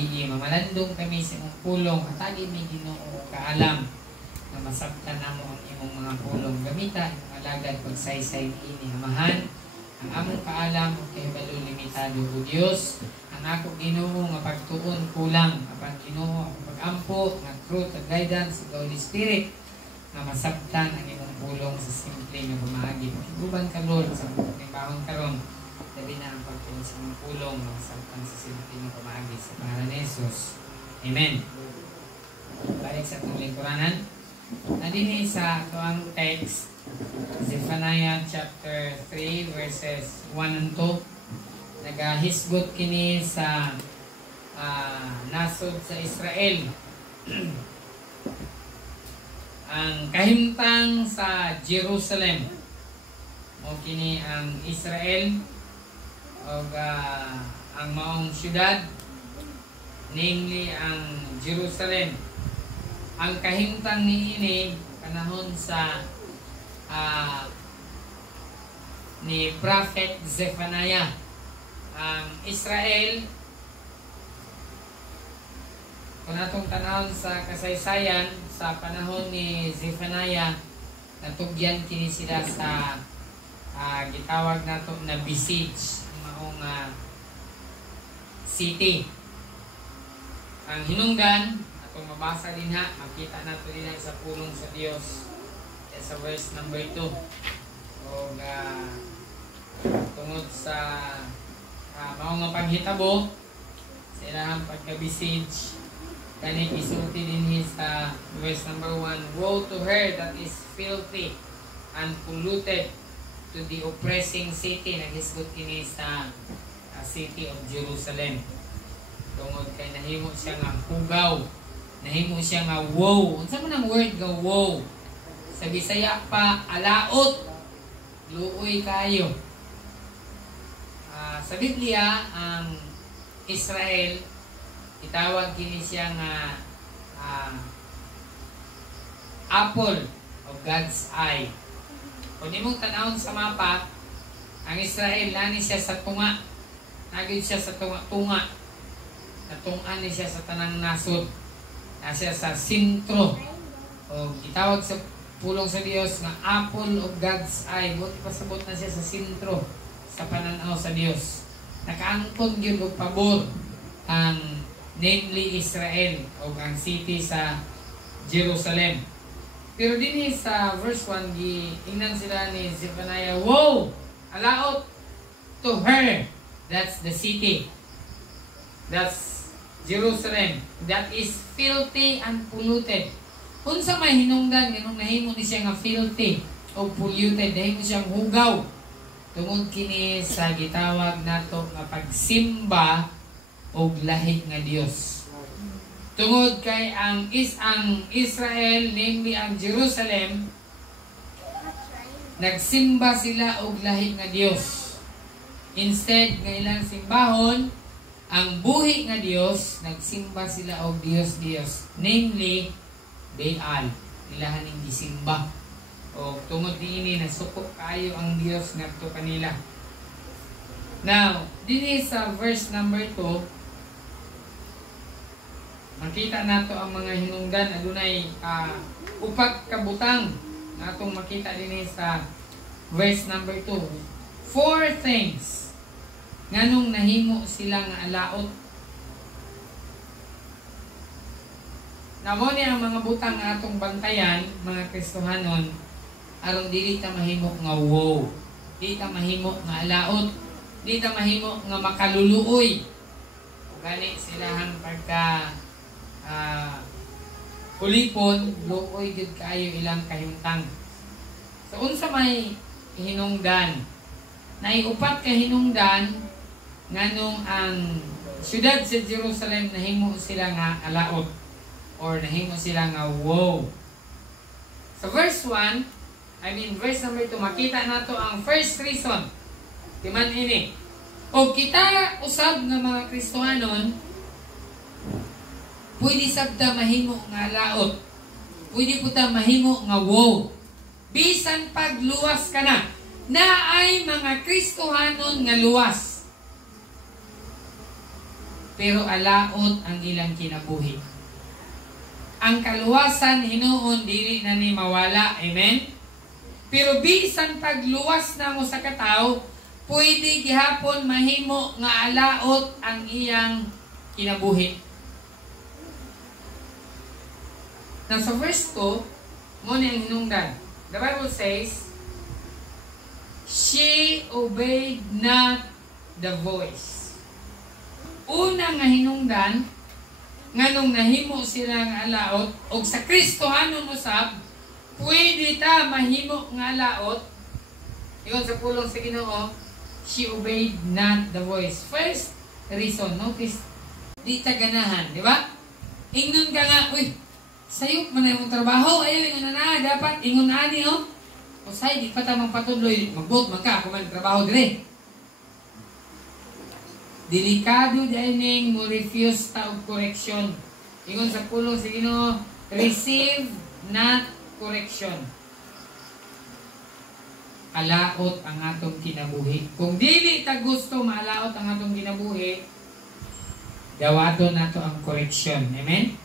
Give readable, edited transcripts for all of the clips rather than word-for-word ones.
dili mamalandong kami sa imong pulong at agi may Ginoo kaalam na masabtan namo ang imong mga pulong gamita imong alagad pagsaysay niini amahan ang among kaalam ug kahibalo limitado o Dios ang ako Ginoo nga pagtuon kulang apan Ginoo ang pag-ampo nga truth ug guidance ug Holy Spirit nga masabtan ang imong pulong sa simple nga pamaagi pakiguban ka Lord sa bahon karon labi na ang pagtuon sa imong pulong nga masabtan sa simple nga pamaagi sa pangalan ni Jesus. Amen. Balik sa atong lingkuranan. Nadini sa tuang text, Zephaniah chapter 3 verses 1 and 2. Nagahisgot kini sa nasod sa Israel. Ang kahimtang sa Jerusalem. O kini ang Israel o ang maong syudad, namely ang Jerusalem. Ang kahimtang niini panahon sa ni Prophet Zephaniah. Ang Israel, kung natong tanawon sa kasaysayan sa panahon ni Zephaniah, natugyan kini sila sa gitawag nato na besiege ang maong city. Ang hinungdan atong mabasa din ha, makita nato din sa pulong sa Dios sa verse number 2 o tungod sa mao nga panghitabo sa ilahang pagka-besiege kani isulti din sa verse number 1, woe to her that is filthy and polluted, to the oppressing city. Naghisgot kini sa city of Jerusalem tungod kay nahimo siya nga hugaw, nahimo siya nga woe. Unsa man ang word nga woe? Sa Bisaya pa, alaot, luoy kayo. Sa Biblia, ang Israel, itawag kini siya nga apple of God's eye. Kung di mong tanawon sa mapa, ang Israel, nani siya sa tunga. Nagid siya sa tunga. Natungan ni siya sa tanang nasod. Nasiya sa sintro. O itawag sa pulong sa Dios nga apple of God's eye. Buti pasabot na siya sa sintro sa pananaw sa Dios. Nakaangkon yun og pabor ang namely Israel o ang city sa Jerusalem. Pero din sa verse 1, ingnan sila ni Zephaniah, woe! Alaot to her! That's the city. That's Jerusalem. That is filthy and polluted. Kung sa may hinungdan, ganun nahimo ni siya nga filthy o polluted, nahimo siyang hugaw. Tungod kini sa gitawag nato nga pagsimba o lahi nga Dios. Tungod kay ang Israel, namely ang Jerusalem, nagsimba sila og lahi nga Dios. Instead nga ilang simbahon ang buhi nga Dios, nagsimba sila og Dios, namely Baal. Ilahan ning gisimba. O tungod niini nasuko kayo ang Dios ngadto kanila. Now, dinhi sa verse number 2, makita nato ang mga hinungdan adunay upat ka butang natong makita dinhi sa verse number 2. 4 things nganong nahimo sila nga alaot. Namo ni ang mga butang nga atong bantayan, mga Kristohanon, aron dili ta mahimo nga woe, dili ta mahimo nga alaot, dili ta mahimo nga makaluluoy. Gani silahang pagka kulipon, luoy gid kaayo ilang kahimtang. So unsa may hinungdan? Naiupat ka hinungdan nganong ang syudad sa Jerusalem nahimo sila nga alaot or nahimo sila nga woe. Sa verse 1, verse number 2, makita nato ang first reason. Timan ini. O kita usab nga mga Kristohanon, pwede sabta mahimo nga laot. Pwede po ta mahimo nga woe. Bisan pagluwas ka na, na ay mga Kristohanon nga luwas. pero alaot ang ilang kinabuhi. Ang kaluwasan hinuon dili na ni mawala. Amen? Pero bisan pagluwas na mo sa katao, pwede gihapon mahimo nga alaot ang iyang kinabuhi. Now sa verse 2, mo ni ang hinungdan. The Bible says, she obeyed not the voice. Una nga hinungdan, nganong nahimo sila nga alaot, o sa Kristo hanon usab, pwede ta mahimo nga alaot. Iyon sa pulong sa Ginoo, she obeyed not the voice. First reason, notice, di ta ganahan, di ba? Ingnon ka nga, uy, sayop man na yung trabaho, ayaw, ingon na, dapat, ingon na ani, oh. O say, di pa ta magpatuloy, mag-vote, magka, kung may trabaho dire. Delikado dining mo refuse ta og correction. Ingon sa pulong sa Ginoo, receive not correction. Alaot ang atong kinabuhi. Kung dili ta gusto maalaot ang atong kinabuhi, dawaton nato ang correction. Amen?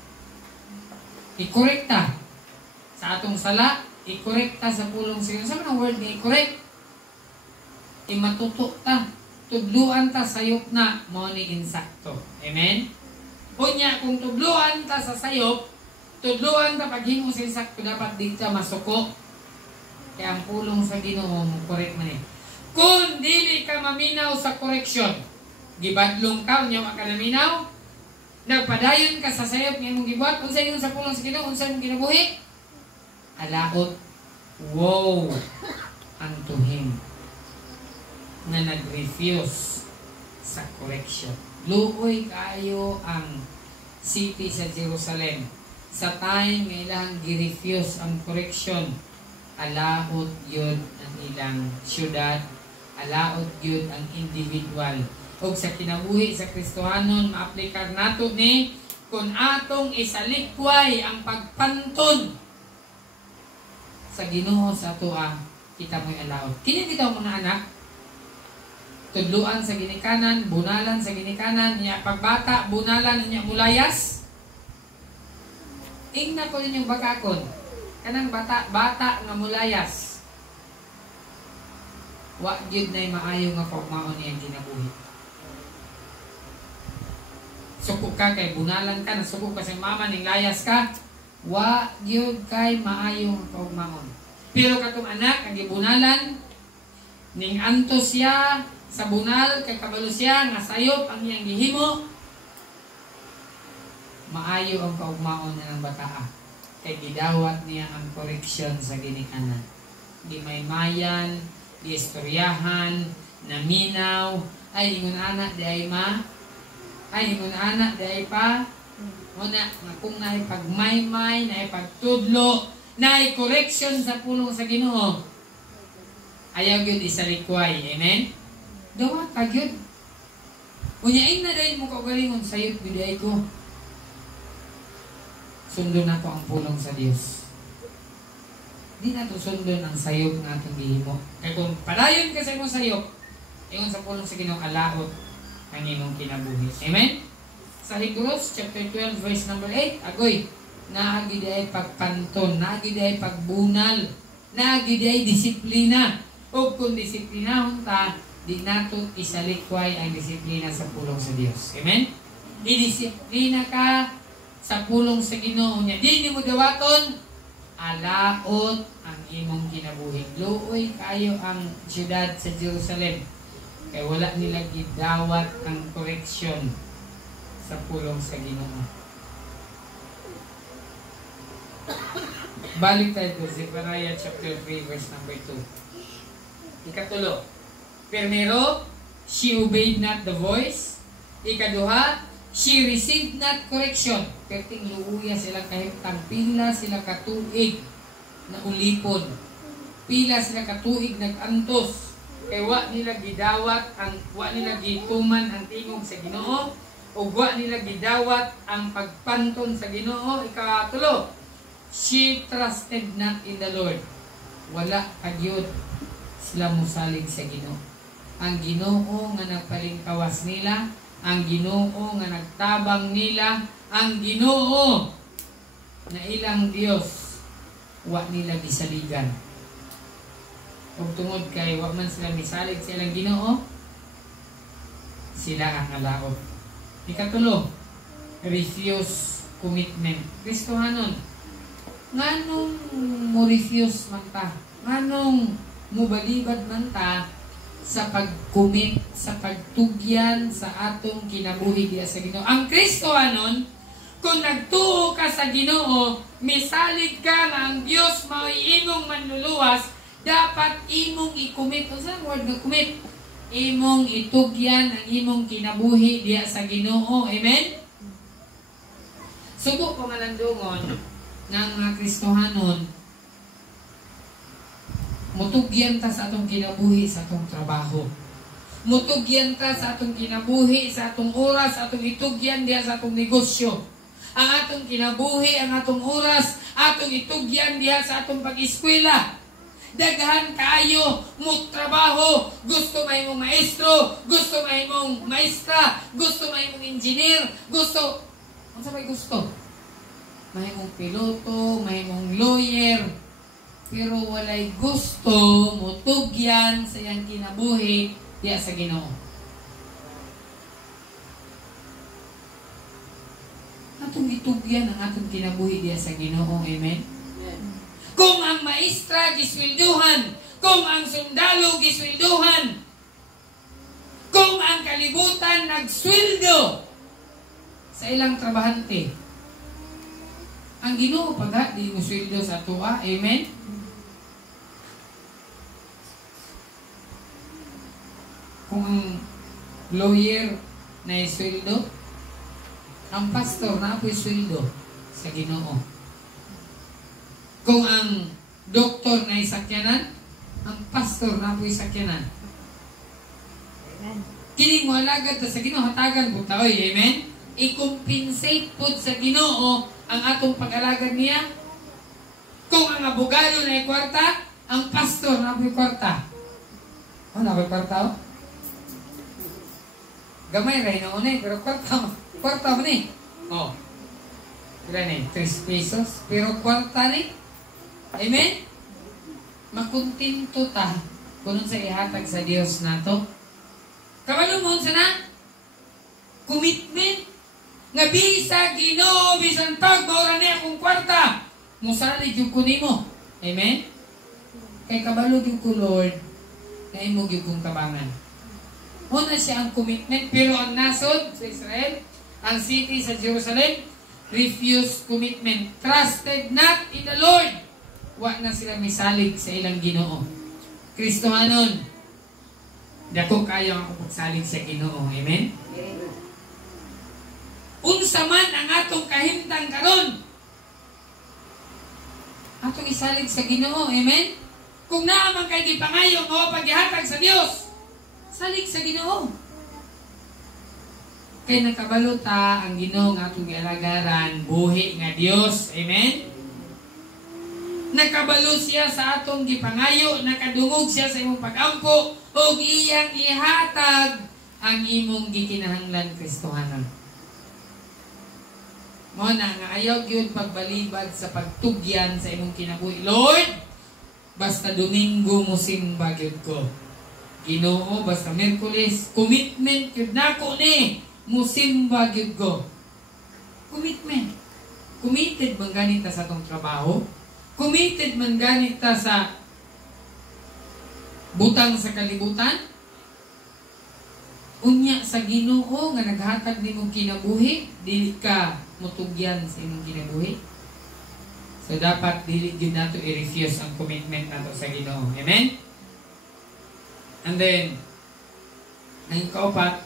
I-correcta sa atong sala, i-correcta sa pulong sa Ginoo. Sa mga word ni i-correct? I-matuto ta. Tudluan ta sayop na mo ni insakto. Amen? Unya, kung tudluan ta sa sayop, tudluan ta paghimo sa insakto, dapat di ta masuko. Kaya ang pulong sa Ginoo mo correct man eh. Kung dili ka maminaw sa correction, gibadlong ka, unya ka naminaw, nagpadayon ka sa sayop nga imong gibuhat, unsay yun sa pulong sa Ginoo, unsay imong kinabuhi? Alaot, wow, ang tuhim na nag-refuse sa correction. Luoy kayo ang city sa Jerusalem. Sa time nga ilang gi-refuse ang correction, alaot yun ang ilang syudad, alaot yun ang individual. O sa kinabuhi sa Kristohanon, ma-aplikar nato ni kung atong isalikway ang pagpanton sa Ginoo sa ato kita mo'y alaot. Kini bitaw mga anak, tudluan sa ginikanan, bunalan sa ginikanan, niya pagbata, bunalan, niya mulayas. Ingna ko rin yung bakakon. Kanang bata nga mulayas. Wa gyud nay maayo nga pagmaon niyang kinabuhi. Suko ka kay bunalan ka, nasuko ka sa mama ning layas ka, wa gyud kay maayo nga pagmaon. Pero katong anak ang gibunalan ning antos siya sa bunal, kay kabalo siya, nga sayop ang iyang gihimo, maayo ang kaugmaon na ng bataa. Kay gidawat niya ang correction sa ginikanan. Di may mayan, di istoryahan, naminaw, ay ingon anak, di ay ma, ay ingon anak, di ay pa, muna, kung naay pagmaymay, naay pagtudlo, naay correction sa pulong sa Ginoo, ayaw yun isalikway. Amen? Dawa ka yun. Unyain na dahil mo kaugalingon sayot biday ko. Sundon na ko ang pulong sa Diyos. Di na to sundon ang sayop nga itong gihimo. Kaya kung palayon ka sa imong sayop, ingon sa pulong sa Ginoo, alaot ang imong kinabuhi. Amen? Sa Hebrews chapter 12 verse number 8, agoy, naagi day pagpanton, naagi day pagbunal, naagi day disiplina. O kung disiplinahon ta, di nato isalikway ang disiplina sa pulong sa Dios. Amen? Idisiplina ka sa pulong sa Ginoo niya. Di mo dawaton, alaot ang imong kinabuhi. Luoy kayo ang siyudad sa Jerusalem. Kaya wala nila gidawat ang correction sa pulong sa Ginoo. Balik tayo to Zechariah chapter 3 verse number 2. Ikatulo, primero, she obeyed not the voice. Ikaduha, she received not correction. Perting luuya sila kahimtang, pila sila katuig na ulipon. Pila sila katuig nag-antos. Kaya wa nila gidawat, wa nila gituman ang tingog sa Ginoo, o wa nila gidawat ang pagpanton sa Ginoo. Ikatulo, she trusted not in the Lord. Wala kagyod sila musalig sa Ginoo. Ang Ginoo nga nagpalingkawas nila, ang Ginoo nga nagtabang nila, ang Ginoo na ilang Dios wa nila gisaligan. Ug tungod kay wa man sila misalig sa ilang Ginoo, sila ang alaot. Ikatulo, refuse commitment. Kristohanon, nganong mo refuse man ta? Nganong mo balibad man ta sa pag-commit, sa pagtugyan sa atong kinabuhi diya sa Ginoo? Ang Kristohanon, kung nagtuo ka sa Ginoo, misalig ka nga ang Dios mao'y imong manluluwas, dapat imong i-commit. Ano sa word na commit? Imong itugyan ang imong kinabuhi diya sa Ginoo. Amen? Sugo ko malandungon ng mga Kristohanon, mutugyan ta sa atong kinabuhi sa atong trabaho. Mutugyan ta sa atong kinabuhi, sa atong oras, atong itugyan diya sa atong negosyo. Ang atong kinabuhi, ang atong oras, atong itugyan diya sa atong pag-eskwela. Daghan kaayo mo trabaho, gusto may mong maestro, gusto may mong maestra, gusto may mong engineer, gusto, ano sa may gusto? May mong piloto, may mong lawyer, pero walay gusto mo tugyan sa iyang kinabuhi diya sa Ginoo. Atong itugyan ang atong kinabuhi diya sa Ginoo. Amen? Kung ang maestra giswelduhan, kung ang sundalo giswelduhan, kung ang kalibutan nagsweldo sa ilang trabahante, ang Ginoo pagha di mo sweldo sa tuwa. Amen? Kung ang lawyer na isweldo, ang pastor na po isweldo sa Ginoo. Kung ang doktor na isakyanan, ang pastor na po isakyanan. Kining mo alagad sa Ginoo, hatagan po taoy. Amen? I-compensate po sa Ginoo ang atong pag-alagad niya. Kung ang abogado na kwarta, ang pastor na po kwarta. O, na po kwarta o? Gamay rin na unay, pero kwarta mo ni. O, kira ni, 3 pesos, pero kwarta ni. Amen? Makuntinto ta kung sa ihatag sa Dios nato. Kabalo mo sa na? Commitment. Nga bisa Ginoo bisan pag maura niya akong kwarta, musalig yung kunimo. Amen? Kay kabalo yung ko Lord, na imog yung kong tabangan. Una siya ang commitment, pero ang nasod sa Israel, ang city sa Jerusalem, refused commitment. Trusted not in the Lord. Wa na sila misalig sa ilang Ginoo. Kristohanon, dako kayo ang pagsalig sa Ginoo. Amen? Unsa man ang atong kahimtang karon, atong isalig sa Ginoo. Amen? Kung naaman kay di pangayo nga paghihatag sa Dios, salig sa Ginoo. Kay nakabaluta ang Ginoo nga atong gialagaran, buhi nga Dios. Amen? Nakabalo siya sa atong gipangayo, nakadungog siya sa imong pag-ampo, o iyang ihatag ang imong gikinahanglan, Kristohanon. Mo na nga ayaw gyud pagbalibad sa pagtugyan sa imong kinabuhi. Lord, basta Domingo mo simba gyud ko. Ginoo, basta Miyerkules, commitment gyud nako ni mo simba gyud ko. Commitment. Committed man ganita sa atong trabaho. Committed man ganit ta sa butang sa kalibutan. Unya sa Ginoo nga naghatag nimo kinabuhi, dili ka mutugyan sa imong kinabuhi. So dapat dili gyud nato i-refuse ang commitment nato sa Ginoo. Amen? And then ang kaupat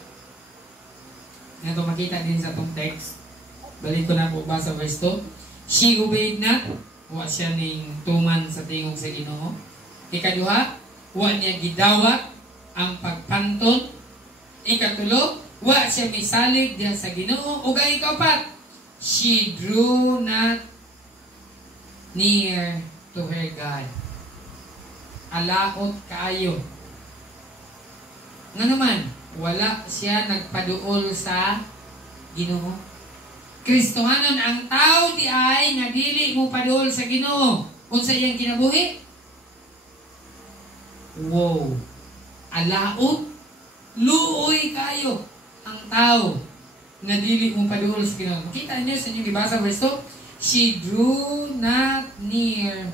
nga ito makita din sa itong text, balik ko na po ba sa verse 2. She obeyed not. Wa siya ning tuman sa tingog sa Ginoo. Ikaduha, wa niya gidawat ang pagpanton. Ikatulo, wa siya misalig diha sa Ginoo. Ug ang ikapat, she drew not near to her God. Alaot kaayo. Nga naman, wala siya nagpaduol sa Ginoo. Kristohanon ang tao di ay nga dili mo paduol sa Ginoo. Unsa iyang kinabuhi? Wow. Alaot, luoy kayo ang tao nga dili mo paduol sa Ginoo. Makita niyo sa inyong gibasa verse 2, she drew not near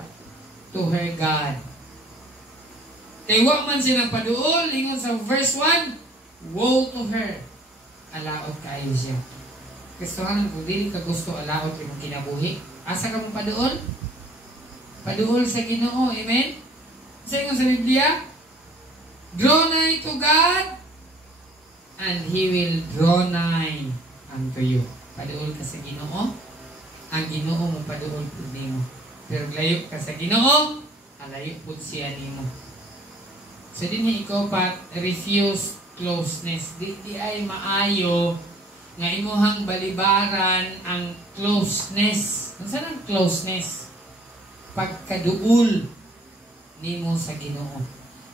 to her God. Kay wa man siya nagpaduol, ingon sa verse 1, woe to her. Alaot kayo siya. Kristohanon, kung dili ka gusto alaot imong kinabuhi, asa ka mo paduol? Paduol sa Ginoo. Amen? Sa ingon sa Biblia, draw nigh to God, and He will draw nigh unto you. Paduol ka sa Ginoo, ang Ginoo mo paduol po nimo. Pero layo ka sa Ginoo, alayo po siya nimo. So din ikaw pa refuse closeness. Di ay maayo nga imuhang balibaran ang closeness. Ano saan ang closeness? Pagkaduol nimo sa Ginoo.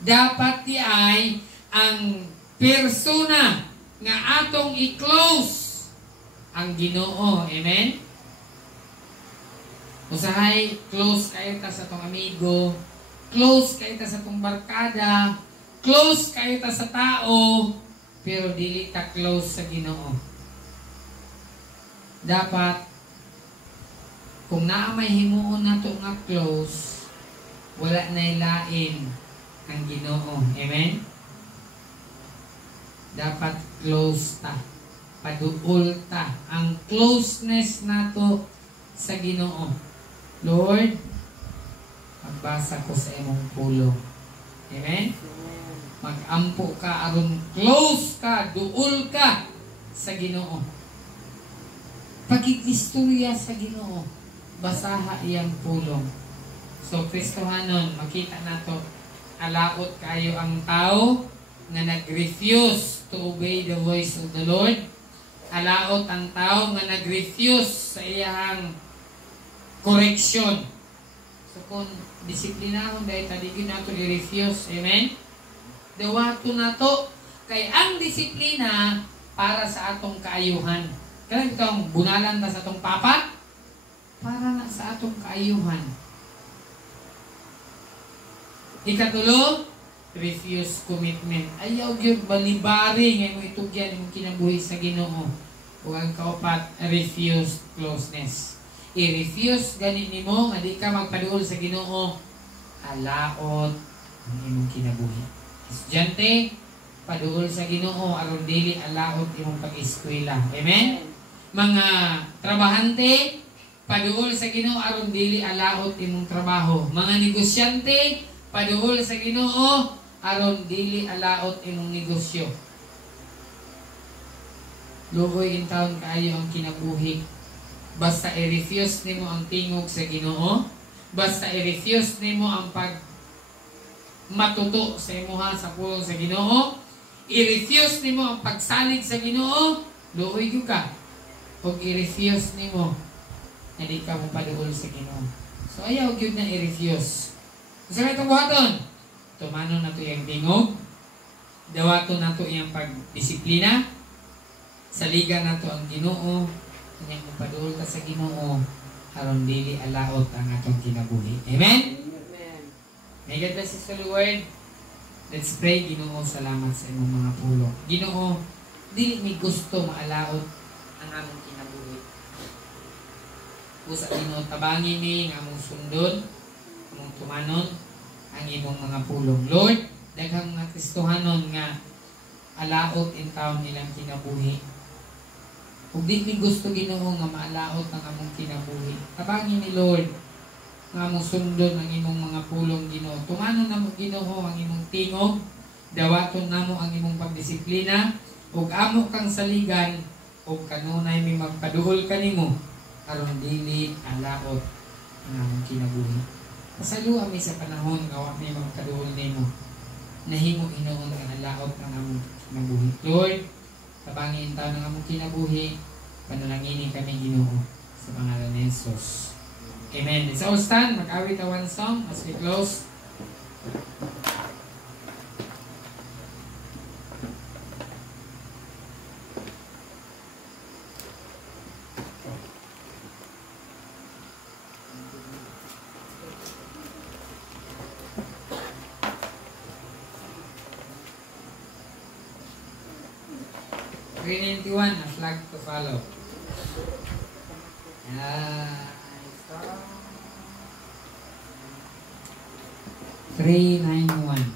Dapat di ay ang persona nga atong i-close ang Ginoo. Amen? Usahay, close kayo ta sa tong amigo, close kayo ta sa tong barkada, close kayo ta sa tao, pero dili ta close sa Ginoo. Dapat, kung naa may himuon na to nga close, wala na ilain ang Ginoo. Amen? Dapat close ta. Paduol ta. Ang closeness nato sa Ginoo. Lord, magbasa ko sa imong pulong. Amen? Mag-ampo ka aron close ka, duol ka sa Ginoo. Pagkikistorya sa Ginoo, basaha iyang pulong. So, Kristohanon, makita nato, alaot kayo ang tao na nag-refuse to obey the voice of the Lord. Alaot ang tao nga nag-refuse sa iyang correction. So kung disiplinahon dahil taligin nato i-refuse, amen? Dawato nato kay ang disiplina para sa atong kaayuhan. Kaya itong bunalan ta sa atong papa para na sa atong kaayuhan. Ikatulo, refuse commitment. Ayaw gyud balibari nga mo itugyan imong kinabuhi sa Ginoo. Ug ang kaupat, refuse closeness. I-refuse gani nimo nga di ka magpaduol sa Ginoo, alaot ang imong kinabuhi. Estudyante, paduol sa Ginoo aron dili alaot imong pag-eskwela. Amen? Mga trabahante, paduol sa Ginoo aron dili alaot imong trabaho. Mga negosyante, paduol sa Ginoo aron dili alaot imong negosyo. Luoy in taon kaayo ang kinabuhi. Basta i-refuse nimo ang tingog sa Ginoo, basta i-refuse nimo ang pag matuto sa imuha sa pulong sa Ginoo, i-refuse nimo ang pagsalig sa Ginoo, luoy gyud ka. Ug i-refuse nimo na di ka mapaduol sa Ginoo. So ayaw gyud na i-refuse. Sa itong buhaton, tumanon na to yung tingog, dawaton na to yung pagdisiplina, saligan na to ang Ginoo, kanya mapaduol ka sa Ginoo, aron dili alaot ang atong kinabuhi. Amen? Amen. May God bless the Lord. Let's pray. Ginoo, salamat sa imong mga pulong. Ginoo, dili mi gusto maalaot ang among kinabuhi. Usa Ginoo, tabangin mi nga among sundon, among tumanon ang imong mga pulong. Lord, daghang mga Kristohanon nga alaot in taon nilang kinabuhi. Kung di mi gusto Ginoo nga maalaot ang among kinabuhi, tabangin ni Lord nga among sundon ang imong mga pulong Ginoo. Tumanon namo Ginoo ang imong tingog, dawaton namo ang imong pagdisiplina, ug amo kang saligan, ug kanunay mi magpaduol kanimo aron dili alaot ang among kinabuhi. Pasaluha mi sa panahon nga wa mi magpaduol nimo. Nahimo hinuon nga alaot ang among kinabuhi. Lord, tabangin tayo ng among kinabuhi, panalanginin kami Ginoo sa pangalan ni Jesus. Amen. Let's all stand, mag-awit a one song as we close. 391, a flag to follow. 391.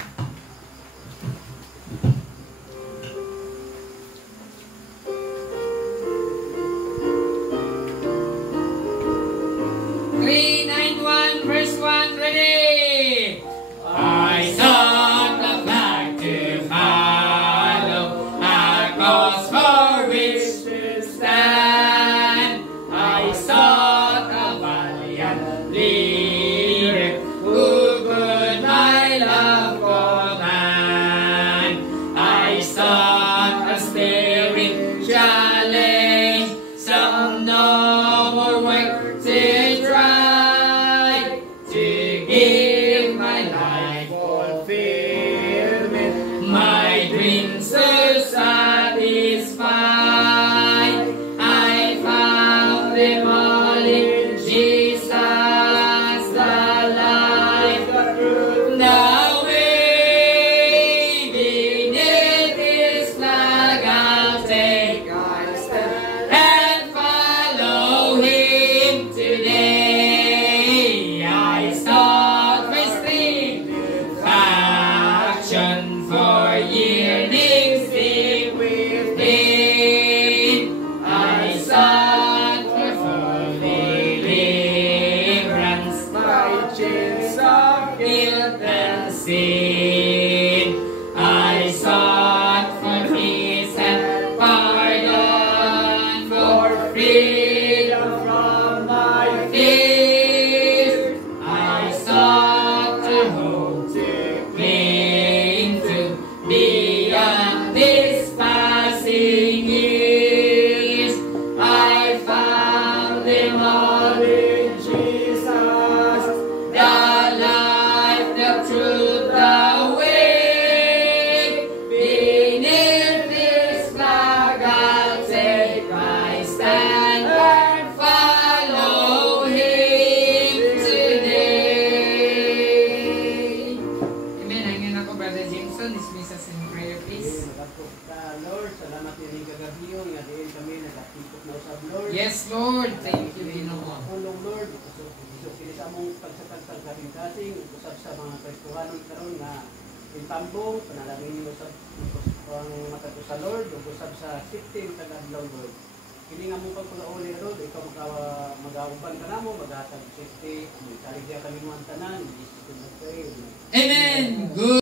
Verse 1, ready? I sought the flag to follow, a cause for which to stand. I sought a valiant leader who could my love command. I sought a spirit challenge, some no more work to try. My dreams to satisfy, I found them all in Jesus, the life, the truth, the way. Beneath His flag I'll take my stand and follow Him today. I sought His action for yearnings deep within. I sought for deliverance by chains of guilt and sin. I sought for peace and pardon, for freedom from my fears. I sought a hope to cling to beyond this passing years. I found them all in Jesus, the life, the truth, the way. Beneath this flag I'll take my stand and follow Him today. Amen. Hangin ako, Brother Jameson. Dismiss us in prayer, please. Lord, salamat din kagabiyo nga diin kami nakatipok na usab, Lord. Yes, Lord. Thank you, Ginoo. Pulong, Lord. So kini sa among pagsatag kasing usab sa mga Kristohanon karon nga intambong panalangin usab ang matato sa Lord ug usab sa safety tagadlaw, Lord. Kini nga mo pagpulauli, Lord, ikaw mag-auban ka namo, maghatag safety, magsaligya kami mo ang tanan. Jesus, we pray. Amen. Good.